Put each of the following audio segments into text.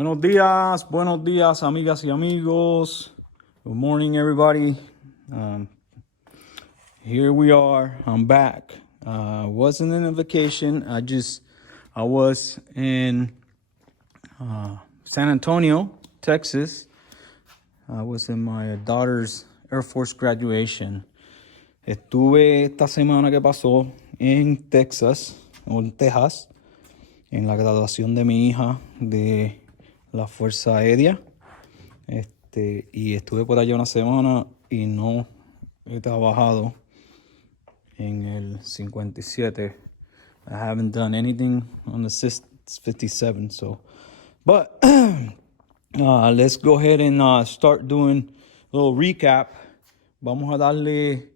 Buenos días, amigas y amigos. Good morning, everybody. Here we are. I'm back. Wasn't in a vacation. I was in San Antonio, Texas. I was in my daughter's Air Force graduation. Estuve esta semana que pasó en Texas, o en Texas, en la graduación de mi hija de la Fuerza Aérea. Y estuve por allá una semana y no he trabajado en el 57. I haven't done anything on the 57, so. But let's go ahead and start doing a little recap. Vamos a darle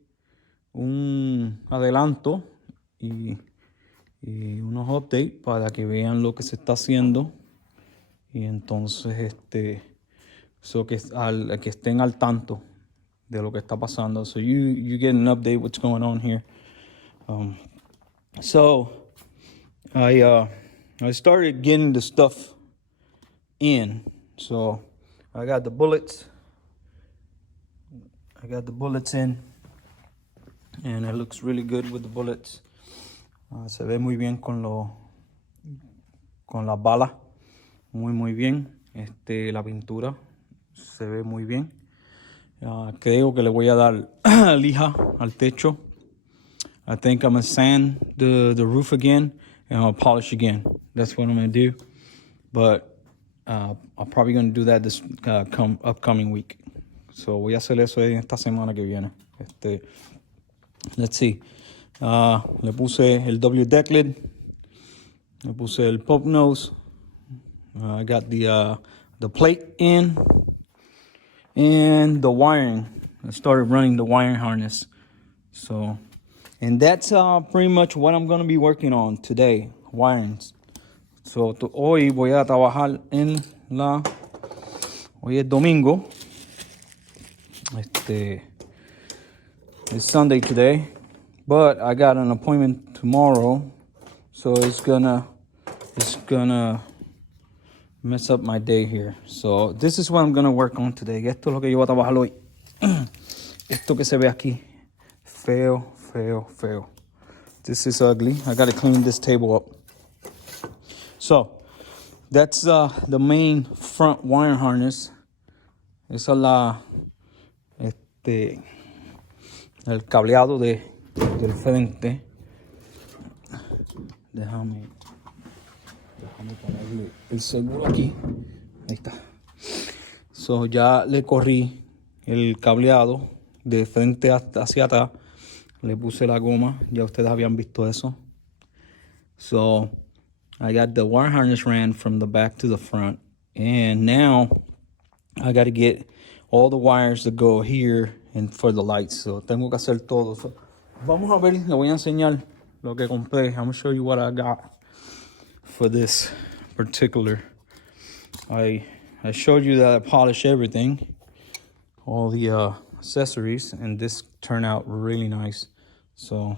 un adelanto y unos updates para que vean lo que se está haciendo. Y entonces, que estén al tanto de lo que está pasando. So you get an update what's going on here. I started getting the stuff in. So I got the bullets. In. And it looks really good with the bullets. Se ve muy bien con las balas. Muy bien. La pintura se ve muy bien. Creo que le voy a dar lija al techo. I think I'm going to sand the roof again and I'll polish again. That's what I'm going to do. But I'm probably going to do that this upcoming week. So voy a hacer eso esta semana que viene. Let's see. Le puse el W deck lid. Le puse el pop nose. I got the plate in and the wiring. I started running the wiring harness. So, and that's pretty much what I'm going to be working on today, wirings. So, hoy voy a trabajar hoy es domingo. It's Sunday today, but I got an appointment tomorrow. So it's gonna mess up my day here. So this is what I'm gonna work on today. Esto es lo que yo voy a trabajar hoy. Esto que se ve aquí, feo. This is ugly. I gotta clean this table up. So that's the main front wire harness. Esa es el cableado del frente. Déjame ponerle el seguro aquí. Ahí está. So ya le corrí el cableado de frente hacia atrás. Le puse la goma. Ya ustedes habían visto eso. So I got the wire harness ran from the back to the front. And now I got to get all the wires that go here and for the lights. So tengo que hacer todo. So, vamos a ver, le voy a enseñar lo que compré. I'm going to show you what I got for this particular. I showed you that I polished everything, all the accessories, and this turned out really nice. So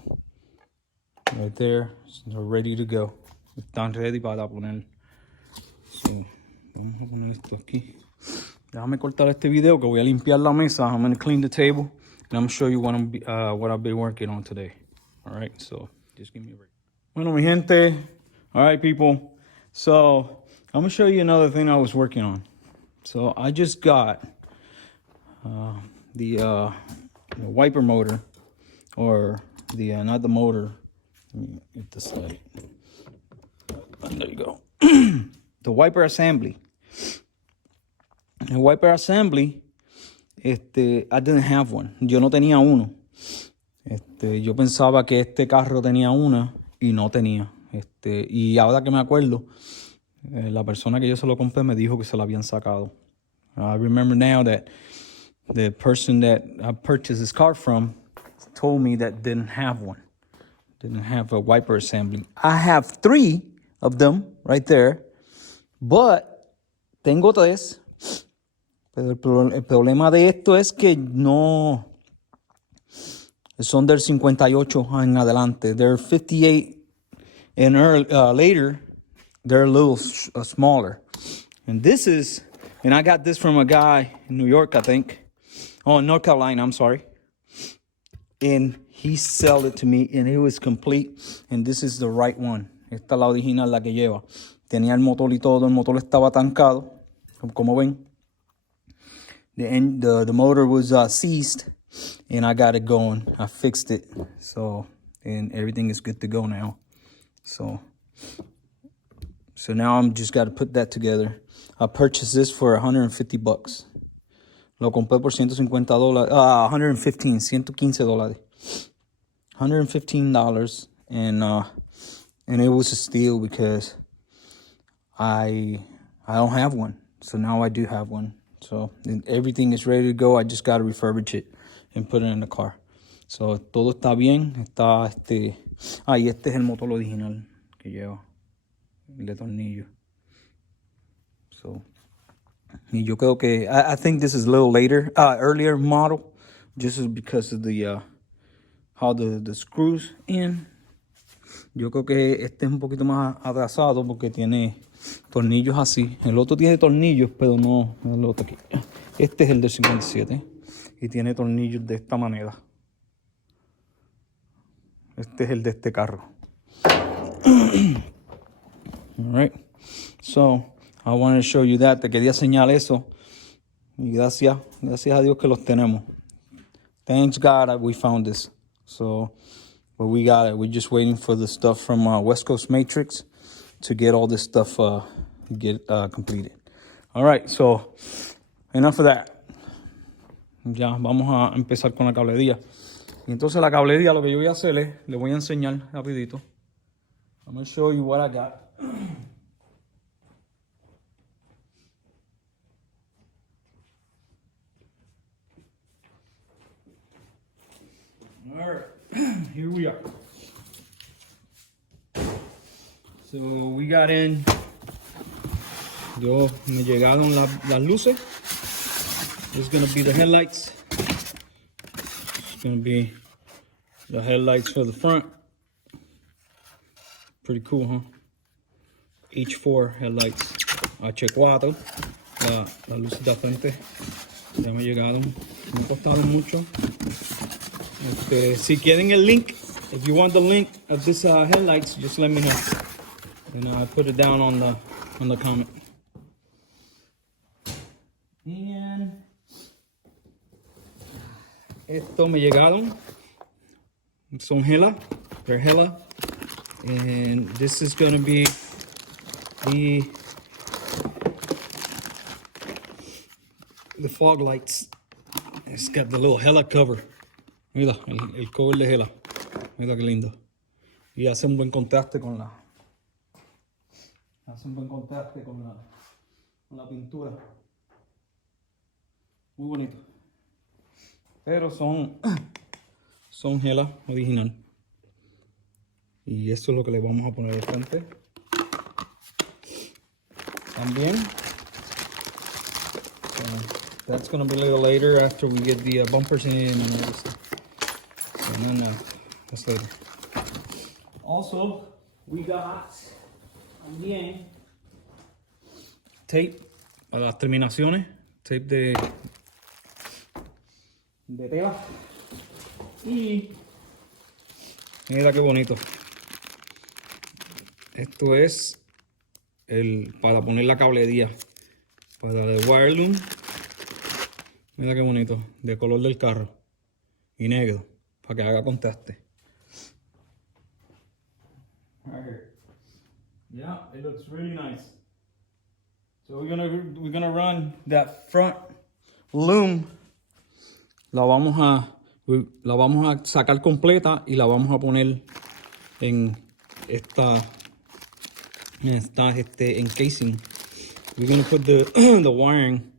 right there, they're ready to go. Están ready para poner. So, vamos a poner esto aquí. Déjame cortar este video que voy a limpiar la mesa. I'm going to clean the table and I'm going to show you what I've been working on today. All right, so just give me a break. Bueno, mi gente. All right, people. So I'm going to show you another thing I was working on. So I just got the wiper motor, or not the motor. Let me get this light. There you go. The wiper assembly. El wiper assembly, I didn't have one. Yo no tenía uno. Yo pensaba que este carro tenía una y no tenía. Y ahora que me acuerdo, la persona que yo se lo compré me dijo que se la habían sacado. I remember now that the person that I purchased this car from told me that didn't have one. Didn't have a wiper assembly. I have 3 of them right there, but tengo 3. Pero el problema de esto es que no son del 58 en adelante. They're 58 and later, they're a little smaller. And this is, and I got this from a guy in New York, I think. Oh, North Carolina, I'm sorry. And he sold it to me and it was complete. And this is the right one. Esta es la original, la que lleva. Tenía el motor y todo. El motor estaba tancado. Como ven. The motor was seized. And I got it going. I fixed it. So, and everything is good to go now. So now I'm just got to put that together. I purchased this for $150. Lo compré por $150. 115, $115. $115. And it was a steal because I don't have one. So now I do have one. So everything is ready to go. I just got to refurbish it and put it in the car. So todo está bien. Está y este es el motor original que lleva. El de tornillo. So, y yo creo que I think this is a little later, earlier model, just because of the how the screws in. Yo creo que este es un poquito más atrasado porque tiene tornillos así. El otro tiene tornillos, pero no el otro aquí. Este es el del 57 y tiene tornillos de esta manera. Este es el de este carro. All right. So, I wanted to show you that. Te quería señalar eso. Y gracias a Dios que los tenemos. Thanks God that we found this. So, but we got it. We're just waiting for the stuff from West Coast Matrix to get all this stuff completed. All right. So, enough of that. Ya vamos a empezar con la cablería. Y entonces la cablería lo que yo voy a hacer es, le voy a enseñar rapidito. I'm going to show you what I got. All right, here we are. So we got in. Me llegaron las luces. It's gonna be the headlights. It's gonna be the headlights for the front. Pretty cool, huh? Each 4 headlights. H4. Las luces de frente. Ya me llegaron. Me costaron mucho. Si quieren el link, if you want the link of this headlights, just let me know. And I put it down on the comment. And esto me llegaron. Son Hella. They're Hella. And this is going to be the fog lights. It's got the little Hella cover. Mira, el cover de Hella. Mira qué lindo. Y hace un buen contraste con la pintura. Muy bonito. Pero son Hella original. Y esto es lo que le vamos a poner al frente. También. That's going to be a little later after we get the bumpers in and everything. And then that's later. Also, we got también tape para las terminaciones. Tape de tela. Y mira qué bonito. Esto es para poner la cablería. Para el wire loom. Mira qué bonito. De color del carro. Y negro. Para que haga contraste. Right here. Yeah, it looks really nice. So we're gonna run that front loom. La vamos a sacar completa y la vamos a poner en esta encasing. We're gonna put the wiring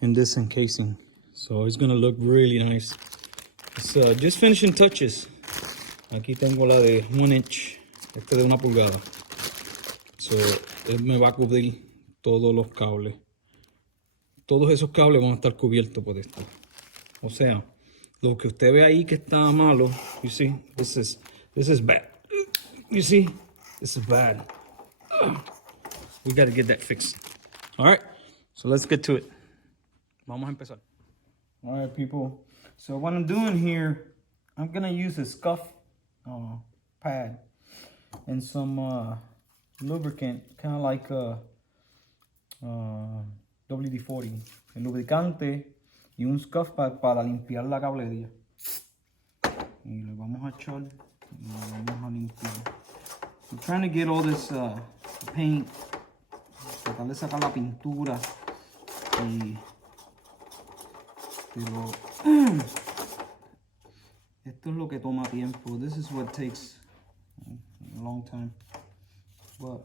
in this encasing. So it's gonna look really nice. It's just finishing touches. Aquí tengo la de 1 inch, este de 1 pulgada. So él me va a cubrir todos los cables. Todos esos cables van a estar cubiertos por esto. O sea, lo que usted ve ahí que está malo, you see, this is bad. You see, this is bad. We got to get that fixed. All right. So let's get to it. Vamos a empezar. All right, people. So what I'm doing here, I'm gonna use a scuff pad and some lubricant, kind of like WD-40, el lubricante y un scuff pad para limpiar la cablería. Y lo vamos a echar y lo vamos a limpiar. I'm trying to get all this paint, tratar de sacar la pintura y pero esto es lo que toma tiempo. This is what takes a long time. But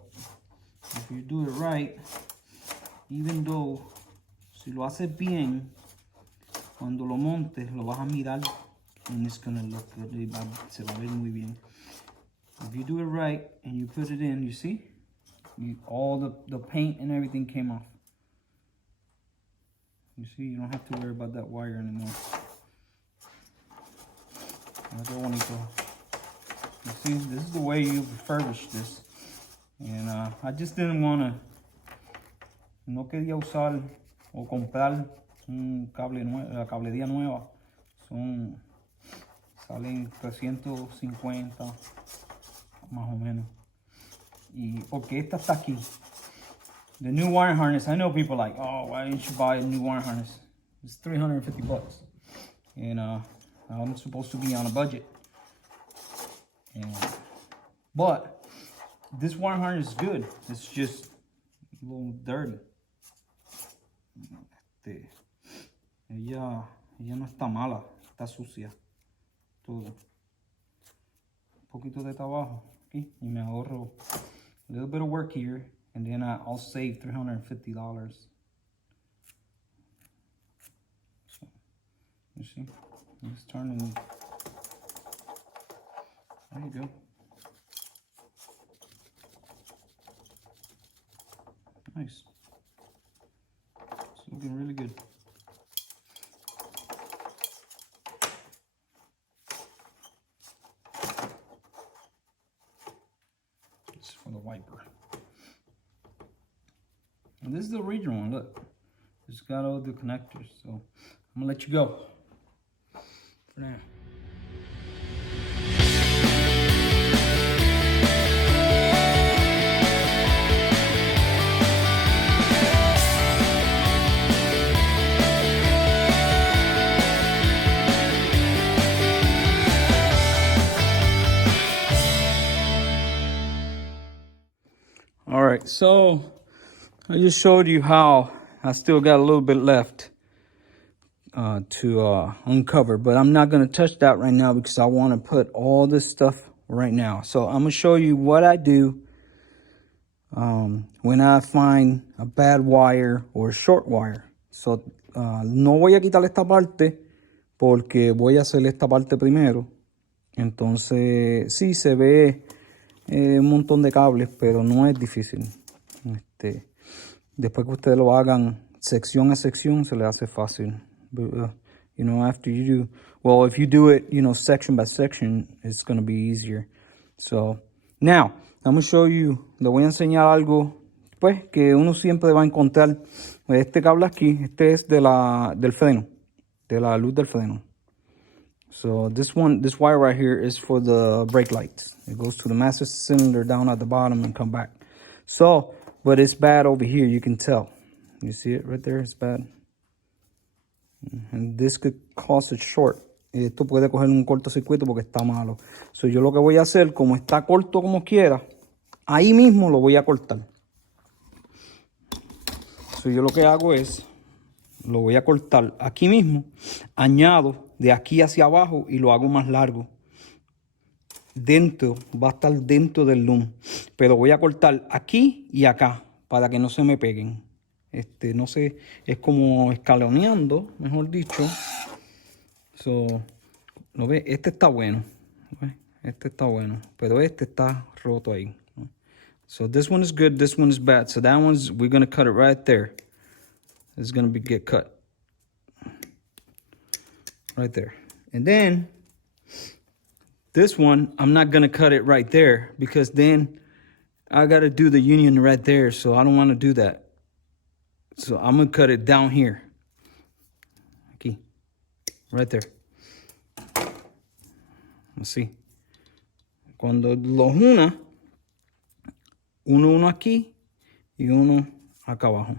if you do it right, even though si lo haces bien, cuando lo montes lo vas a mirar and it's gonna look good. Se va a ver muy bien. If you do it right and you put it in, you see, all the paint and everything came off. You see, you don't have to worry about that wire anymore. Qué bonito. You see, this is the way you refurbish this. And I just didn't want to, no quería usar o comprar un cable nuevo, la cablería nueva. Salen 350 más o menos. Y porque esta está aquí. The new wire harness, I know people like, oh, why didn't you buy a new wire harness? It's $350. And I'm supposed to be on a budget. But this wire harness is good. It's just a little dirty. Ella no está mala, está sucia. Todo. Un poquito de trabajo aquí y me ahorro a little bit of work here. And then I'll save $350. So, you see, it's turning. There you go. Nice. It's looking really good. This is for the wiper. And this is the original one, look. It's got all the connectors. So I'm gonna let you go for now. All right, so I just showed you how I still got a little bit left to uncover, but I'm not going to touch that right now because I want to put all this stuff right now. So I'm going to show you what I do when I find a bad wire or a short wire. So no voy a quitar esta parte porque voy a hacer esta parte primero. Entonces sí se ve un montón de cables, pero no es difícil. Después que ustedes lo hagan sección a sección, se le hace fácil. But, after you do, well, if you do it, section by section, it's going to be easier. So, now, I'm going to show you, le voy a enseñar algo, pues, que uno siempre va a encontrar. Este cable aquí, este es del freno, de la luz del freno. So, this wire right here is for the brake lights. It goes to the master cylinder down at the bottom and come back. So, but it's bad over here, you can tell. You see it right there? It's bad. And this could cause a short. Esto puede coger un cortocircuito porque está malo. So yo lo que voy a hacer, como está corto como quiera, ahí mismo lo voy a cortar. So yo lo que hago es, lo voy a cortar aquí mismo, añado de aquí hacia abajo y lo hago más largo. Dentro, va a estar dentro del loom, pero voy a cortar aquí y acá para que no se me peguen. No sé, es como escaloneando, mejor dicho. So, ¿lo ves? Este está bueno, ¿ves? Este está bueno, pero este está roto ahí. So this one is good, this one is bad. So that one's, we're gonna cut it right there. It's gonna get cut right there, and then this one, I'm not going to cut it right there because then I got to do the union right there. So I don't want to do that. So I'm gonna cut it down here. Aquí. Right there. Así. Cuando los una, uno aquí y uno acá abajo.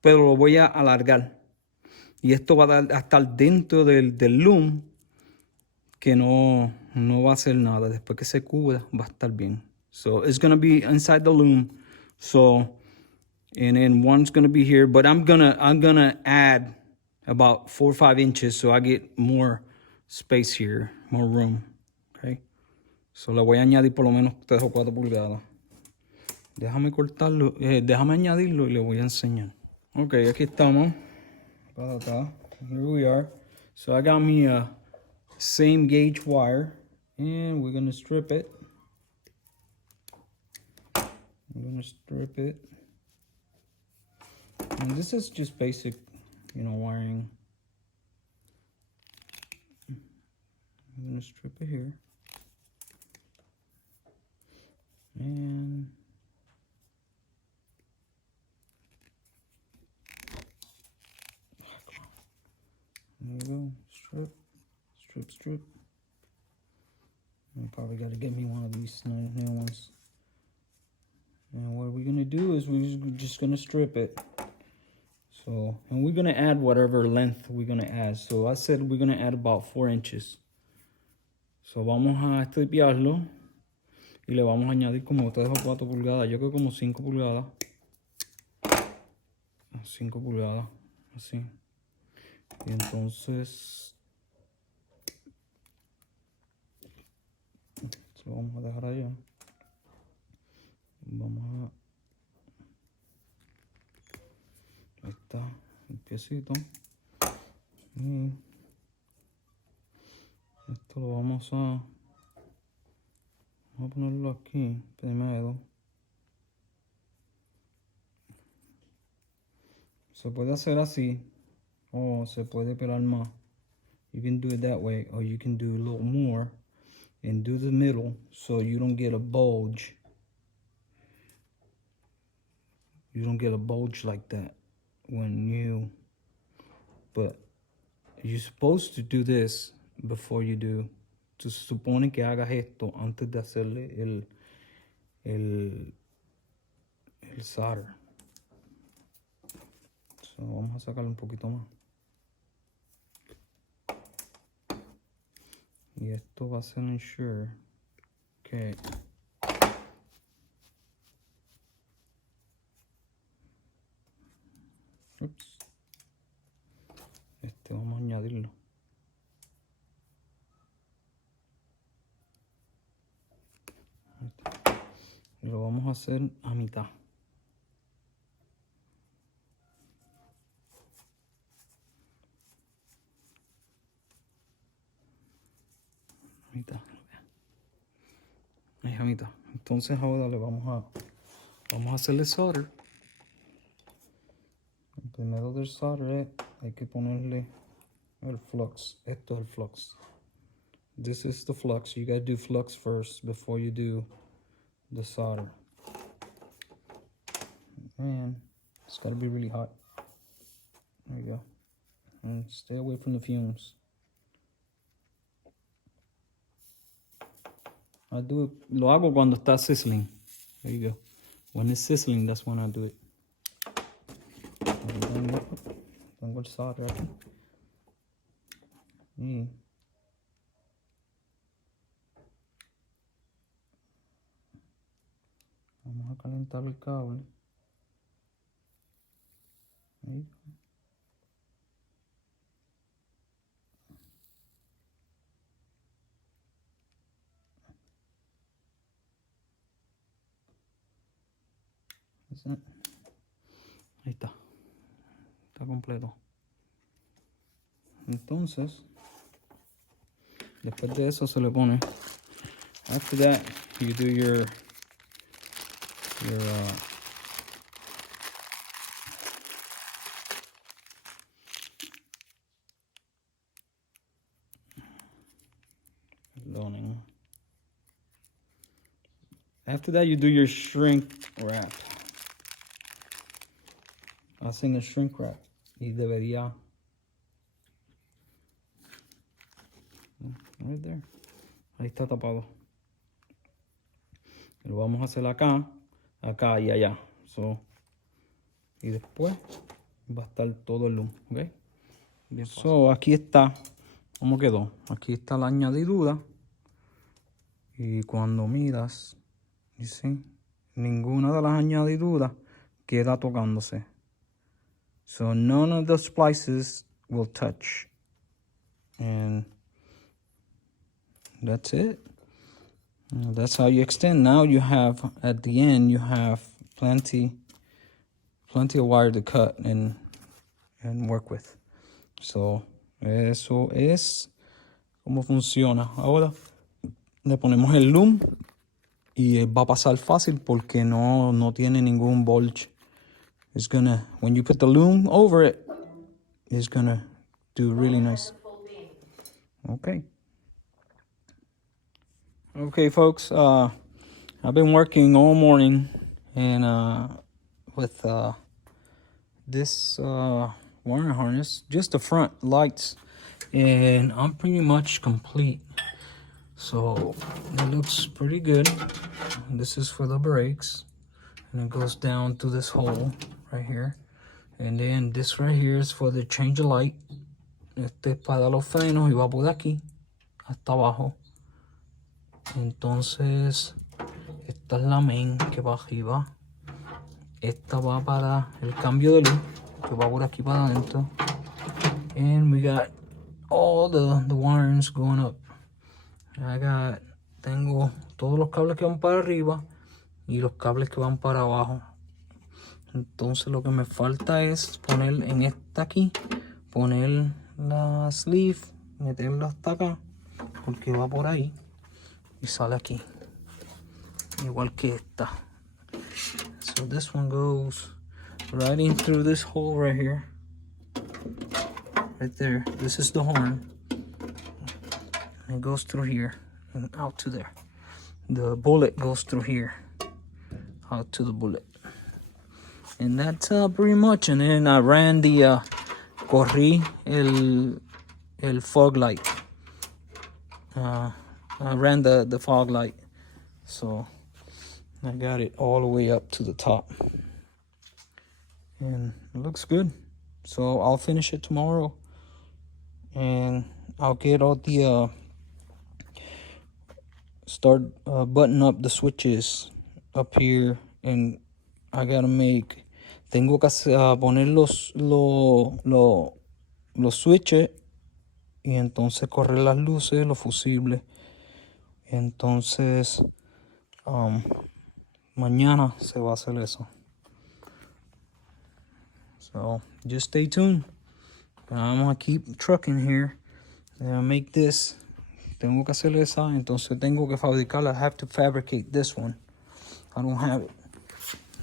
Pero lo voy a alargar. Y esto va a estar dentro del loom, que no va a hacer nada. Después que se cubra, va a estar bien. So it's going to be inside the loom. So, and then one's going to be here. But I'm gonna add about 4 or 5 inches so I get more space here, more room. Okay. So le voy a añadir por lo menos 3 o 4 pulgadas. Déjame cortarlo, déjame añadirlo y le voy a enseñar. Ok, aquí estamos. Here we are. So I got me a same gauge wire and we're gonna strip it. And this is just basic, wiring. I'm gonna strip it here. And there you go. Strip. I probably got to get me one of these new ones. And what we're gonna do is we're just gonna strip it. So, and we're gonna add whatever length we're gonna add. So I said we're gonna add about 4 inches. So vamos a estripearlo y le vamos a añadir como 3 o 4 pulgadas. Yo creo como 5 pulgadas. 5 pulgadas, así. Y entonces lo vamos a dejar allá. Ahí está el piecito. Y esto lo vamos a ponerlo aquí primero. Se puede hacer así o se puede pelar más. You can do it that way, or you can do a little more and do the middle so you don't get a bulge. You don't get a bulge like that but you're supposed to do this before you do. Se supone que hagas esto antes de hacerle el solder. So vamos a sacarle un poquito más. Y esto va a ser ensure que vamos a añadirlo. Y lo vamos a hacer a mitad. Ahí a mitad. Entonces ahora le vamos a hacerle solder. Primero del solder hay que ponerle el flux. Esto es el flux. This is the flux. You gotta do flux first before you do the solder. And it's gotta be really hot. There you go. And stay away from the fumes. Lo hago cuando está sizzling. There you go. When it's sizzling, that's when I do it. Tengo el solder aquí. Y vamos a calentar el cable. Ahí. Ahí está. Está completo. Entonces, después de eso se le pone. After that, you do your loading. After that, you do your shrink wrap. hacen el shrink wrap y debería right there. Ahí está tapado. Lo vamos a hacer acá, acá y allá. Y después va a estar todo el loom, ¿ok? Bien, aquí está cómo quedó. Aquí está la añadidura. Y cuando miras, dice, ninguna de las añadiduras queda tocándose. So none of the splices will touch. And that's it. That's how you extend. Now you have, at the end, you have plenty of wire to cut and work with. So, eso es como funciona. Ahora le ponemos el loom y va a pasar fácil porque no tiene ningún bulge. It's gonna, when you put the loom over it, it's gonna do really nice. Okay. Okay, folks. I've been working all morning and with this wiring harness, just the front lights, and I'm pretty much complete. So it looks pretty good. This is for the brakes, and it goes down to this hole right here, and then this right here is for the change of light. Este es para los frenos y va por aquí hasta abajo. Entonces esta es la main que va arriba. Esta va para el cambio de luz que va por aquí para adentro. And we got all the wires going up. Tengo todos los cables que van para arriba y los cables que van para abajo. Entonces lo que me falta es poner en esta aquí, poner la sleeve, meterla hasta acá, porque va por ahí y sale aquí. Igual que esta. So this one goes right in through this hole right here. Right there. This is the horn. And it goes through here and out to there. The bullet goes through here, out to the bullet. And that's pretty much. And then I ran the corrí el fog light. I ran the fog light. So I got it all the way up to the top. And it looks good. So I'll finish it tomorrow. And I'll get all the start button up the switches up here. And I gotta tengo que poner los switches y entonces correr las luces, los fusibles. Entonces mañana se va a hacer eso. So just stay tuned. I'm gonna keep trucking here. Make this. Tengo que hacer esa. Entonces tengo que fabricarla. I have to fabricate this one. I don't have it.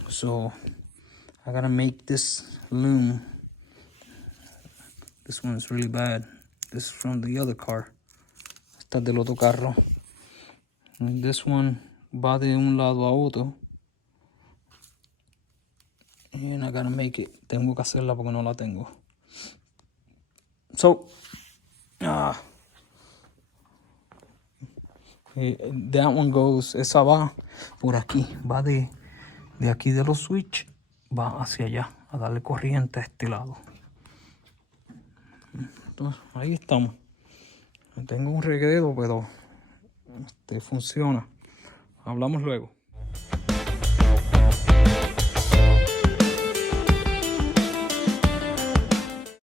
So I gotta make this loom. This one is really bad. This is from the other car. Esta es del otro carro. And this one va de un lado a otro. And I gotta make it. Tengo que hacerla porque no la tengo. So, that one goes, esa va por aquí. Va de aquí de los switch, va hacia allá, a darle corriente a este lado. Entonces, ahí estamos. Tengo un reguero, pero funciona. Hablamos luego.